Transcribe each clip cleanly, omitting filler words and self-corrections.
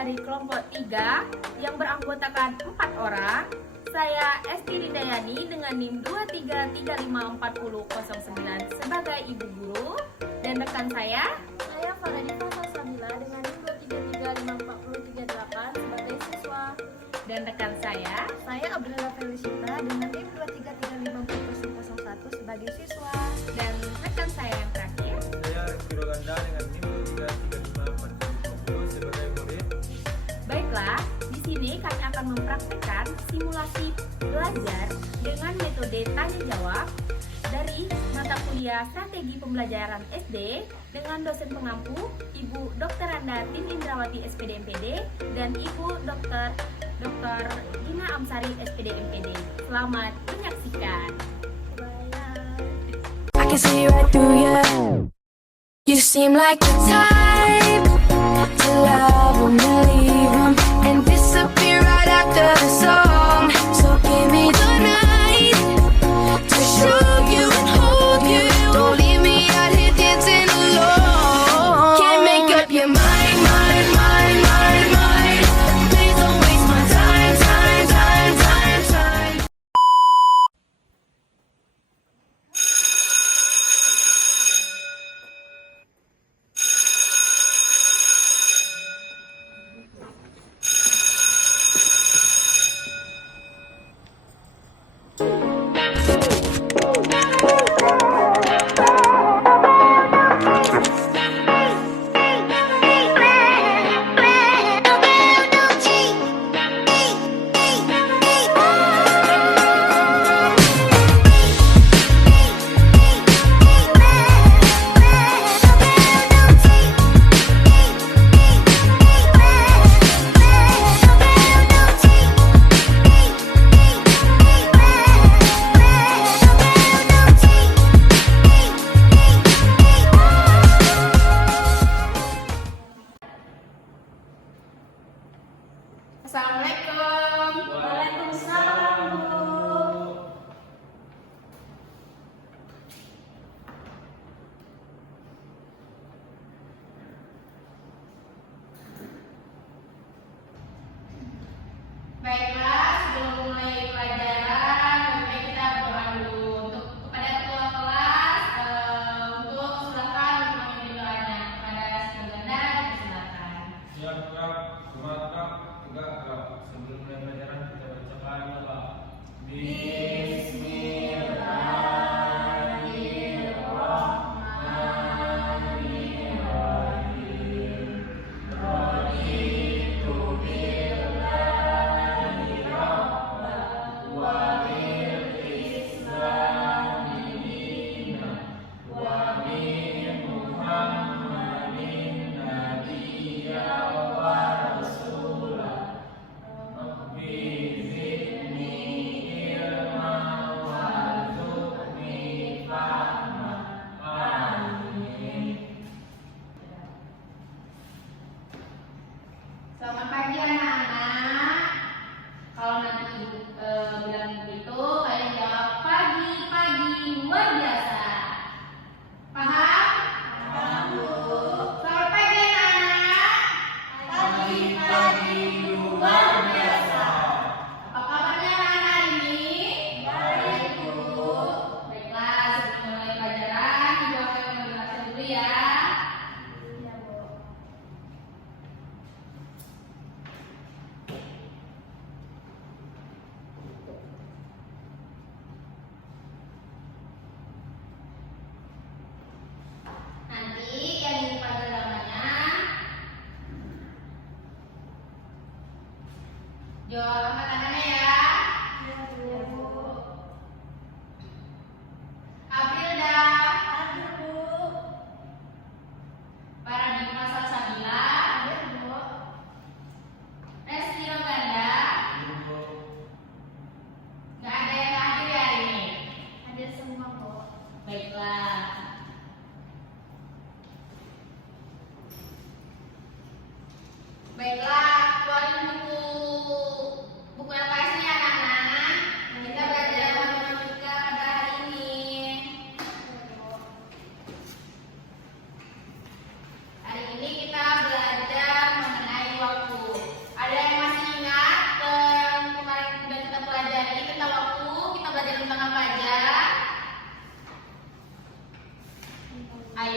dari kelompok 3 yang beranggotakan 4 orang. Saya Esti Ridayani dengan NIM 23354009 sebagai ibu guru, dan rekan saya Faradifa Salsabila dengan NIM 23354038 sebagai siswa. Dan rekan saya Abdullah Felicita dengan NIM 23354001 sebagai siswa. dan rekan saya yang terakhir. Saya Rizky Roganda dengan NIM 23354020 sebagai murid. Baiklah, di sini kami akan mempraktikkan simulasi belajar dengan metode tanya jawab dari mata kuliah Strategi Pembelajaran SD dengan dosen pengampu Ibu Dr. Anda Tin Indrawati SPD MPD dan Ibu Dr. Gina Amsari SPD MPD. Selamat menyaksikan. I can see right through you. You seem like the type to love when you leave 'em and disappear right after the song. So give me the night to show you and hold you. Don't leave me out here dancing alone. Can't make up your mind, mind, mind, mind, mind. Please don't waste my time, time, time, time, time. Assalamualaikum. Waalaikumsalam, Bu. Baiklah, sebelum mulai pelajaran, lebih baik kita berdoa dulu untuk kepada ketua kelas, untuk silakan memimpin doanya kepada si Ganda, silakan. Siap, Kak. Semangat, Kak. Tegak, Kak. Sebelum mulai pelajaran kita bacakan doa.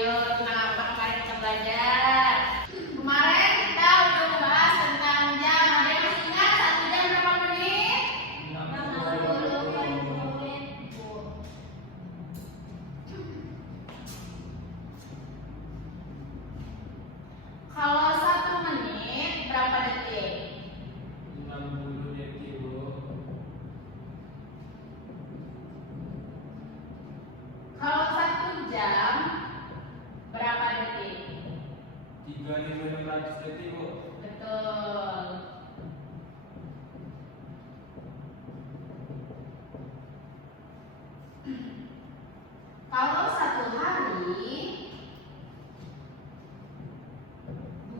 Ayo, tentang apa kemarin kita belajar? Kemarin kita udah membahas tentang jam. Ada yang masih ingat 1 jam berapa menit? 60 menit, Bu. Kalau 1 menit berapa detik? 60 detik, Bu. Kalau 1 jam berapa detik? 3.600 detik, Bu. Betul. Kalau 1 hari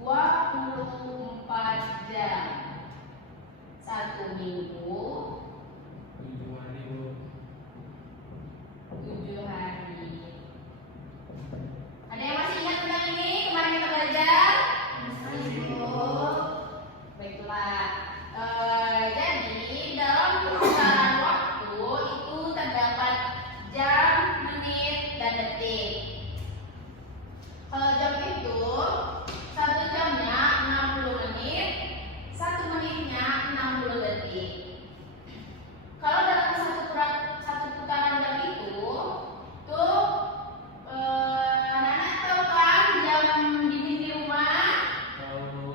24 jam. 1 minggu 7 hari, Bu. 7 hari. Ada yang masih ingat tentang ini? Kemarin kita belajar? Baiklah. Jadi dalam pemutaran waktu itu terdapat jam, menit, dan detik. Kalau jam itu 1 jamnya 60 menit, 1 menitnya 60 detik. Kalau dalam satu putaran jam itu, tuh anak-anak tahu kan jam di rumah? Tahu, Bu.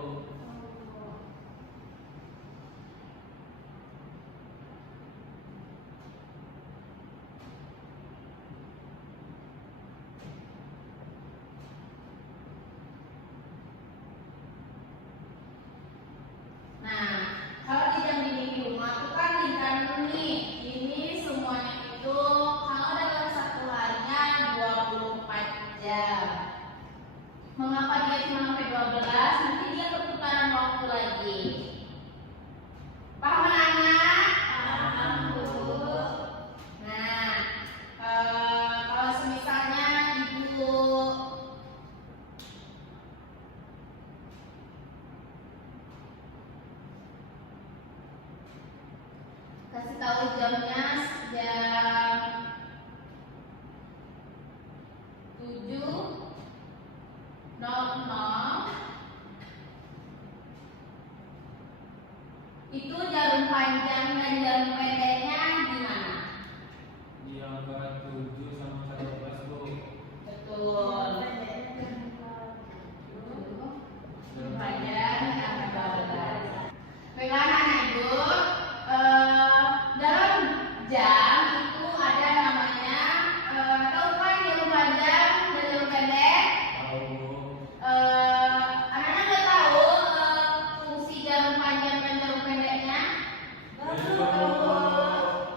Nah, kalau di jam dinding di rumah itu kan lingkaran menit. Ini semuanya itu kalau dalam 1 harinya 24 jam. Mengapa dia cuma sampai 12? Nanti dia perputaran waktu lagi. Paham anak-anak? Paham, Bu. Nah, kalau semisalnya ibu kasih tahu jamnya jam 7.00, itu jarum panjang dan jarum pendeknya gimana? Di angka 7 sama 11, Bu. Betul. Jarum panjang angka 12. Baiklah anak ibu, dalam jam itu ada namanya, tahu kan jarum panjang dan jarum pendek? Tahu, Bu. Anak-anak nggak tahu fungsi jarum panjang dan jarum pendeknya?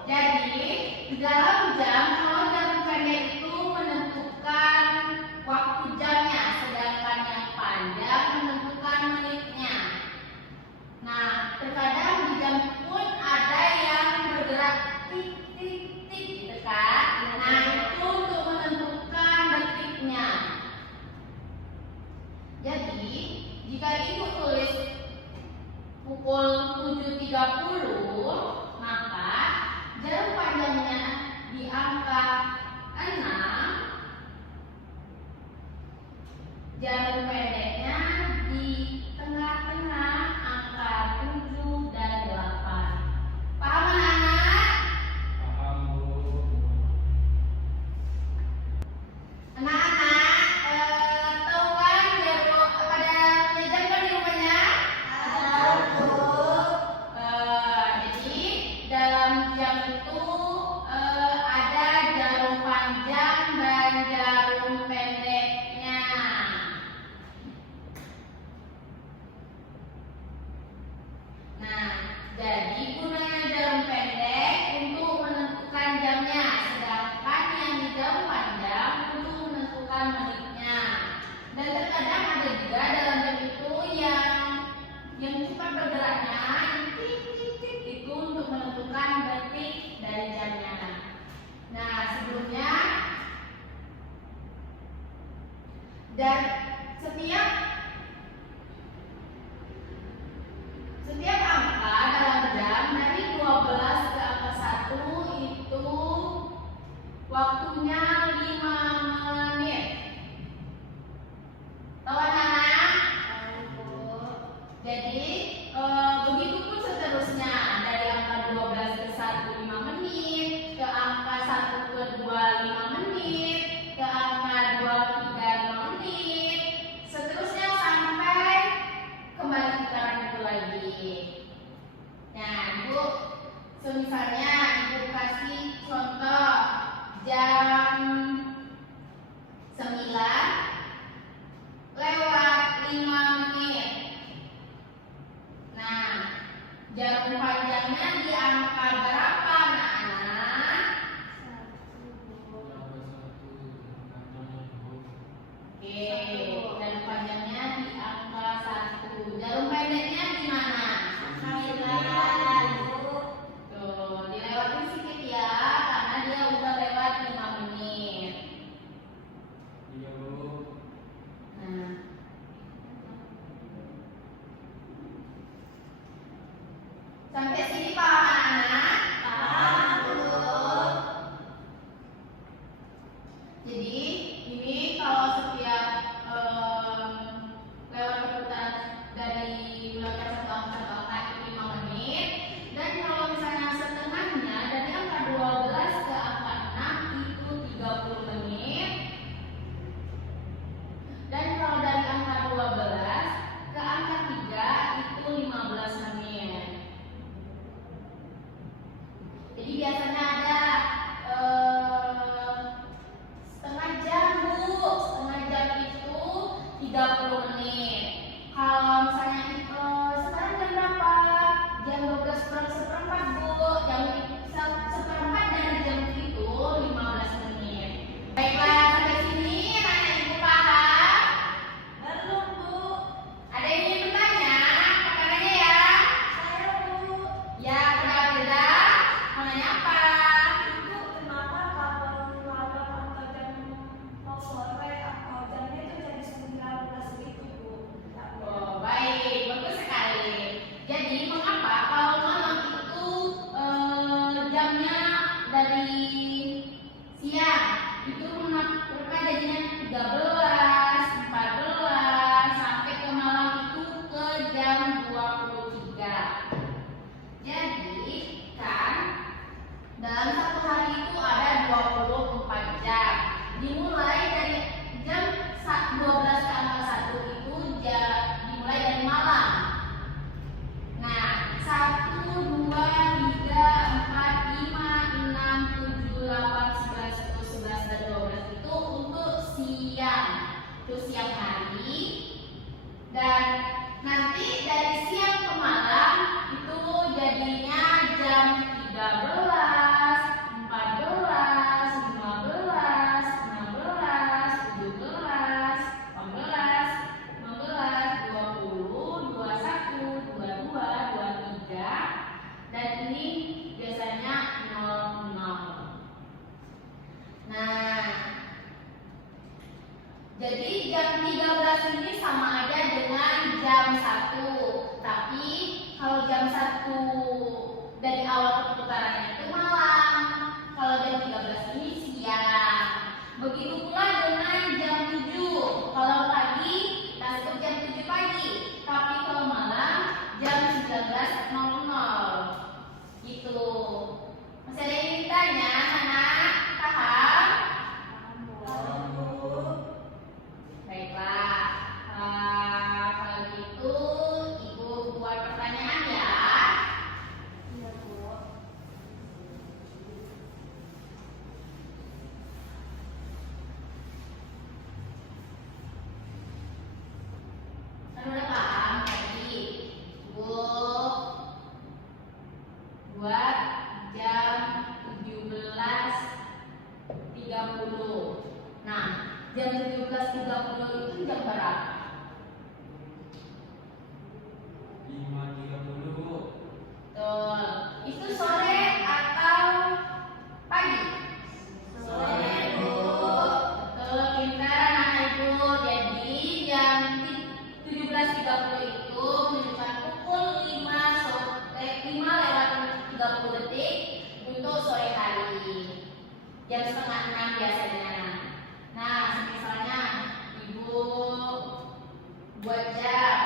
Jadi di dalam jam, kalau jarum pendek itu menentukan waktu jamnya, sedangkan yang panjang menentukan menitnya. Nah, terkadang di jam pun ada yang bergerak tik tik tik gitu kan. Nah, itu untuk menentukan detiknya. Jadi, jika ibu tulis pukul 7.30, maka jarum panjangnya di angka 6, jarum pendeknya di tengah-tengah angka 7 dan 8. Paham anak-anak? Paham, Bu. Anak-anak, tahu kan jarum pada punya jam kan di rumahnya? Jadi dalam jam itu ada jarum panjang dan jarum pendeknya. Nah, jadi gunanya jarum pendek untuk menentukan jamnya, sedangkan yang di jarum panjang untuk menentukan menitnya. Dan terkadang ada juga dalam jam itu yang cepat bergeraknya, yang tik tik tik itu untuk menentukan detik dari jamnya. Nah, sebelumnya dan setiap angka dalam jam dari 12 ke angka 1 itu waktunya 5 menit. jam 9:05. Nah, jarum panjangnya di angka berapa, anak-anak? Oke, jarum panjangnya di angka 1. Jarum pendeknya di mana? Tuh, dilewatin sedikit ya, karena dia udah lewat 5 menit. Iya, Bu. Nah, sampai sini paham anak-anak? Jadi ini kalau setiap lewat perputaran dari mulai satu angka itu 5 menit, dan kalau misalnya setengahnya dari angka 12 ke angka 6 itu 30 menit, dan kalau dari angka 12 ke angka 3 itu 15 menit. Jadi biasanya ada setengah jam, Bu. Setengah jam itu 30 menit. Kalau misalnya sekarang jam berapa? Jam 12 kurang seperempat, Bu. Jam seperempat dari jam itu 15 menit. Baiklah, sampai sini anak ibu paham? Belum, Bu. Ada yang ingin bertanya? Katakan aja ya. Saya, Bu. Ya, beda-beda. Mau nanya apa? Ibu, kenapa kalau ada angka jam sore atau jamnya itu jadi 19 gitu, Bu? Oh, baik, bagus sekali. Jadi mengapa kalau malam itu jamnya dari siang itu mereka jadinya 13, 14 sampai ke malam itu ke jam 23. Jadi kan dalam satu hari itu ada 24 jam. Dimulai dari jam 12 ke angka 1 itu dimulai dari malam. Nah, 1, 2, 3, 4, 5, 6, 7, 8, 11, 10, 11, dan 12 itu untuk siang. Itu siang hari. Dan nanti dari siang ke malam itu jadinya jam 13, 14, 15, 16, 17, 18, 19, 20, 21, 22, 23, dan ini biasanya 00. Nah, jadi jam 13 ini sama aja dengan jam 1. Tapi kalau jam 1 dari awal perputarannya itu malam. Kalau jam 13 ini siang. Begitu pula dengan jam 7. Kalau pagi kita sebut jam 7 pagi. Tapi kalau malam jam 19:00. Gitu. Masih ada yang ditanya, anak? Paham? Baiklah, kalau gitu Ibu buat pertanyaan ya. Iya, Bu. Kan udah paham tadi. Ibu buat jam 17:30. Nah, jam 17:30 itu jam berapa? 5.30, Bu. Betul. Itu sore atau pagi? Sore, Bu. Betul, pintar anak ibu. Jadi jam 17:30 itu menunjukkan pukul 5:30 untuk sore hari. Jam 5:30 biasanya. Nah, misalnya ibu buat jam.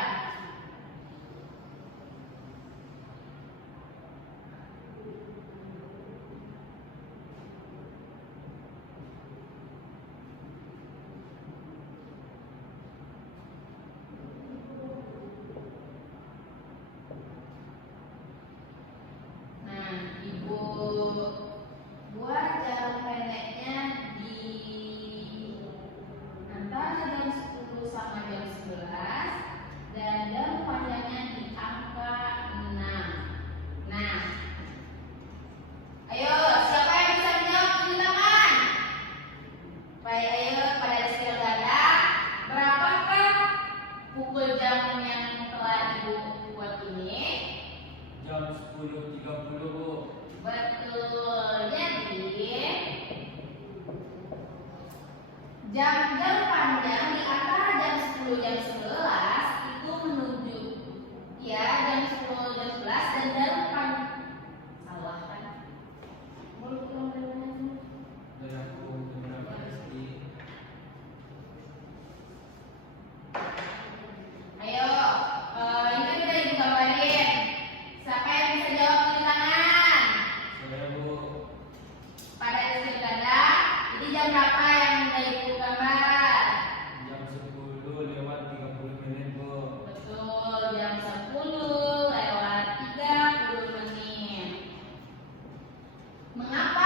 Nah, ibu buat jarum pendeknya di antara jam 10 sama jam 11 dan jarum panjangnya di angka 6. Nah, ayo siapa yang bisa menjawab tunjuk tangan? Baik, ayo pada skill ganda. Berapakah pukul jam yang telah Ibu buat ini? Jam 10.30 Bu. Betul. Jadi jam-jam panjang di antara jam 10 jam 11 itu menuju ya jam 10 jam 11 dan jam salah kan? Boleh ulang dari mana sih? Dari aku beberapa SD. Ayo, ini udah Ibu gambarin. Siapa yang bisa jawab tunjuk tangan? Saya Bu. Pada skill ganda, jadi jam berapa yang udah Ibu gambar? Jam 10:30 Bu. Betul, jam 10:30. Mengapa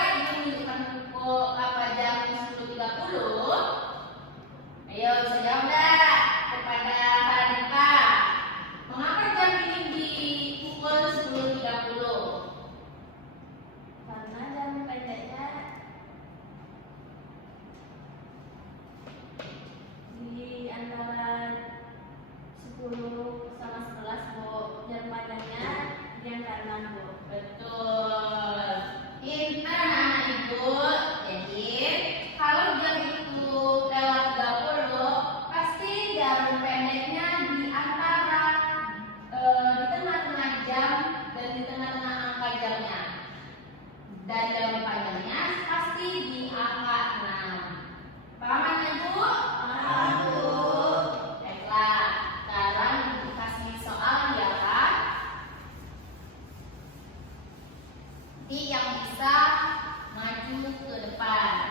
ini menunjukkan pukul jam 10.30? Ayo bisa jawab dah kepada Farhanifah. Mengapa jam ini di pukul 10.30? Karena jam pendeknya di antara 10 sama 11 Bu. Jam panjangnya di angka 6 Bu. Betul. Pintar anak Ibu. Jadi kalau jam itu lewat 30, pasti jarum pendeknya di antara di tengah-tengah jam dan di tengah-tengah angka jamnya. Dan jarum panjangnya pasti di angka 6. Paham Ibu? Paham, Bu. Baiklah, sekarang Ibu kasih soal ya kan? Nanti yang bisa maju ke depan.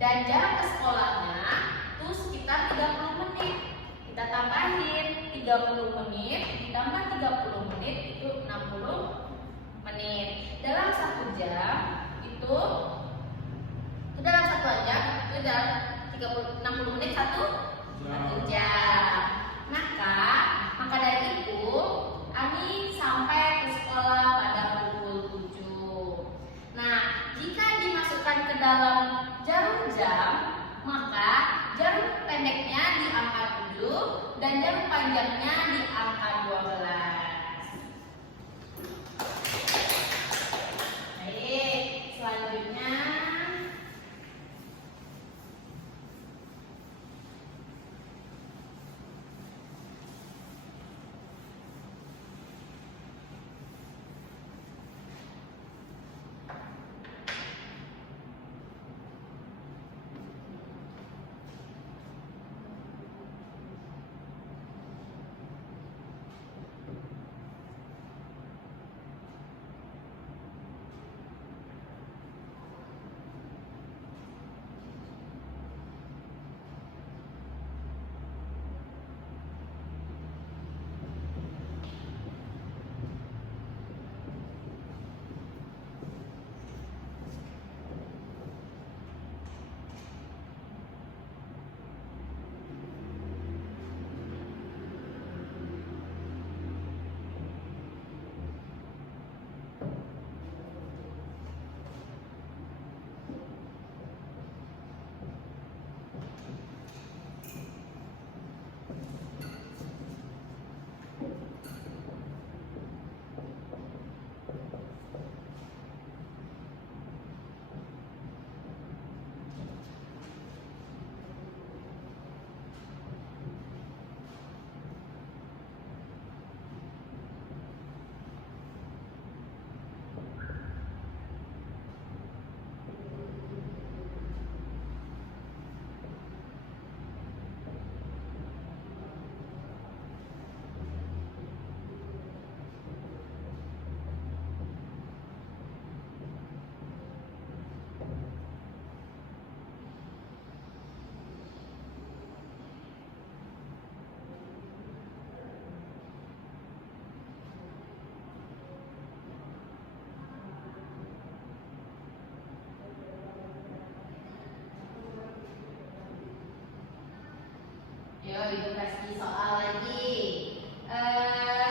dan jarak ke sekolahnya itu sekitar 30 menit. Kita tambahin 30 menit ditambah 30 menit itu 60 menit. Dalam 1 jam itu dalam 1 jam itu dalam 60 menit 1 jam. Maka dari itu Ani sampai ke sekolah pada pukul 7. Nah, jika dimasukkan ke dalam jarum jam, maka jarum pendeknya di angka 7 dan jarum panjangnya di angka 12. Baik, selanjutnya Ibu kasih soal lagi.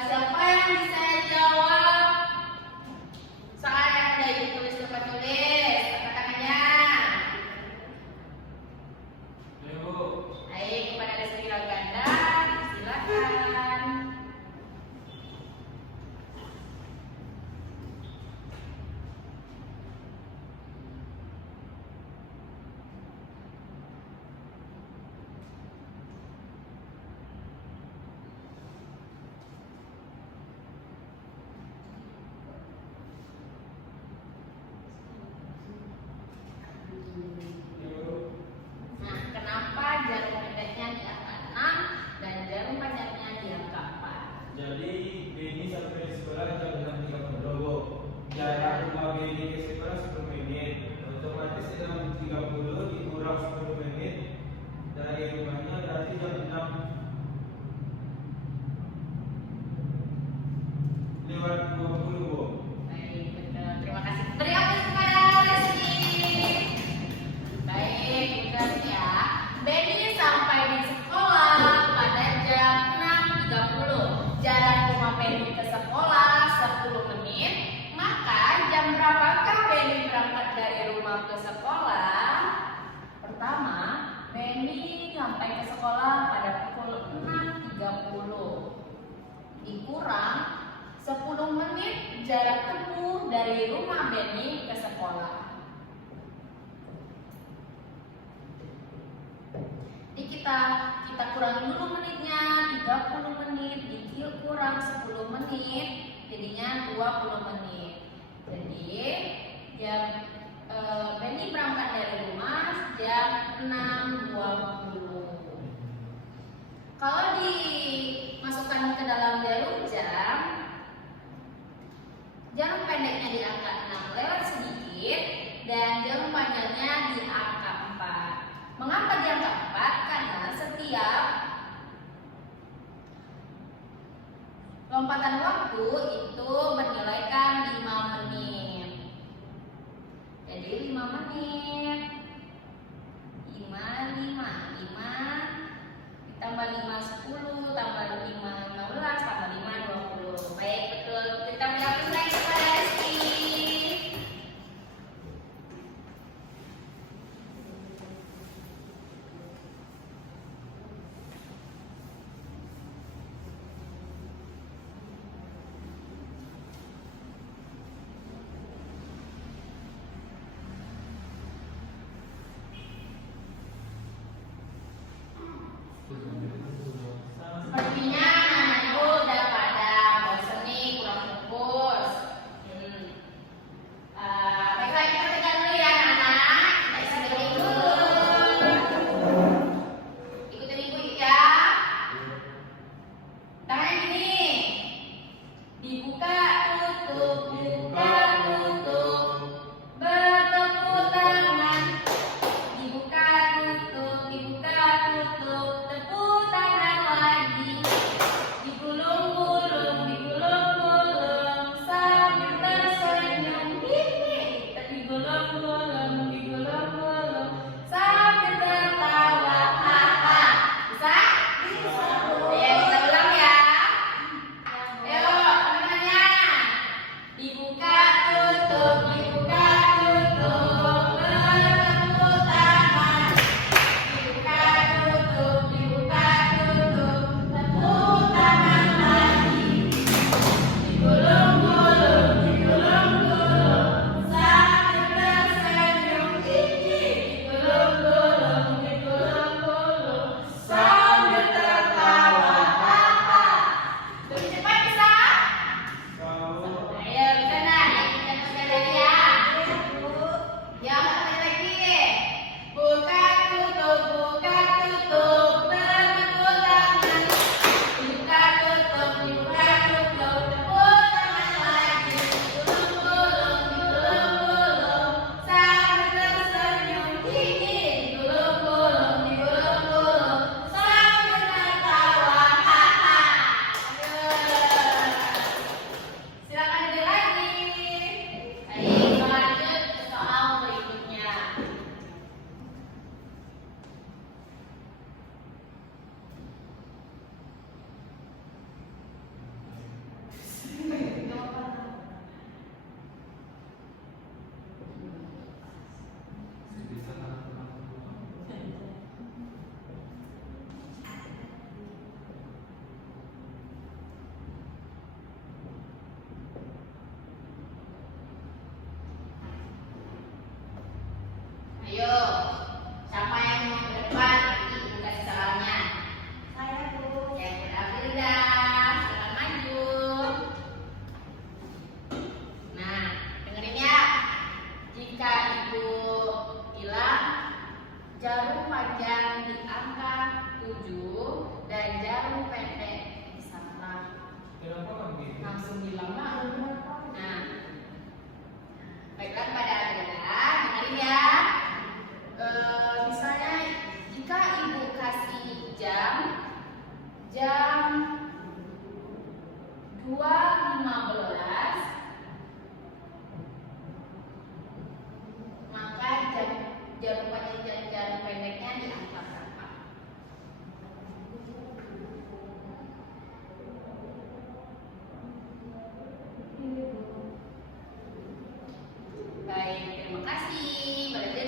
Siapa yang bisa jawab soal yang ada Ibu tulis tempat tulis? Angkat tangannya. Ibu. Baik, kepada Lesti Ganda, silakan. Nah, kenapa jarum pendeknya di angka 6 dan jarum panjangnya di angka 4? Jadi Beni sampai di sekolah jam 6.30, Bu. Jarak rumah Beni ke sekolah 10 menit. Otomatis dalam 30 dikurang 10 menit dari rumahnya berarti jam 6 lewat 20, Bu. Baik, betul. Terima kasih. Beri aplaus kepada Lesti. Baik, betul ya. Beni sampai di sekolah pada jam 6.30. Jarak rumah Beni ke sekolah 10 menit. Maka jam berapakah Beni berangkat dari rumah ke sekolah? Pertama, Beni sampai ke sekolah pada pukul 6.30. Dikurang 10 menit jarak tempuh dari rumah Beni ke sekolah. Jadi kita kurang dulu menitnya, 30 menit dikurang 10 menit jadinya 20 menit. Jadi jam Beni berangkat dari rumah jam 6.20. Kalau dimasukkan ke dalam jarum jam, jarum pendeknya di angka 6 lewat sedikit dan jarum panjangnya di angka 4. Mengapa di angka 4? Karena setiap lompatan waktu itu bernilaikan 5 menit. Jadi 5 menit. 5 ditambah 5 10 tambah 5 15 tambah 5 20. Baik, betul. Kita menjawab lagi kepada Rizky. Sepertinya anak-anak udah pada bosan nih, kurang fokus. Baiklah, kita tekan dulu ya anak-anak. Kita istirahat dulu. Ikutin ibu ya. Tangannya gini. Dibuka, tutup, buka, tutup. Bertepuk tangan. Dibuka, tutup, tepuk tangan lagi. Digulung-gulung, sambil tersenyum. Kita digulung-gulung, sambil tertawa. Haha. Bisa? Ayo kita ulang ya. Ayo teman-temannya. Dibuka, tutup. Bertepuk tangan. Dibuka, tutup, tepuk tangan lagi. Digulung-gulung, sambil tersenyum. Digulung-gulung, sambil tertawa. Haha. Lebih cepat bisa? Ayo bisa nah, kita sekali lagi ya. Ya, sekali lagi. Buka, tutup, bertepuk tangan. Buka, tutup, tepuk tangan lagi. Digulung-gulung, sambil tersenyum. Digulung-gulung, sambil tertawa. Haha. Silakan duduk lagi. Baik, kita lanjut ke soal berikutnya. Ayo, siapa yang mau ke depan? Nanti ibu kasih salamnya. Saya Bu. Ya, Firda, silakan maju. Nah, dengerin ya. Jika ibu bilang jarum panjang di angka 7 dan jarum pendek di sana, Kenapa kan begitu? langsung bilang lah. Nah, baiklah kepada Firda, dengerin ya. Misalnya jika ibu kasih jam 2.15, maka jarum panjang dan jarum pendeknya di angka berapa? Baik, terima kasih. Belajar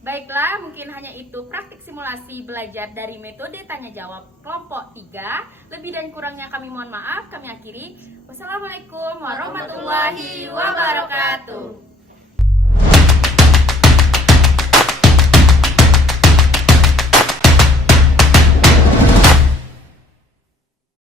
Baiklah, mungkin hanya itu praktik simulasi belajar dari metode tanya jawab kelompok 3. Lebih dan kurangnya kami mohon maaf. Kami akhiri. Wassalamualaikum warahmatullahi wabarakatuh.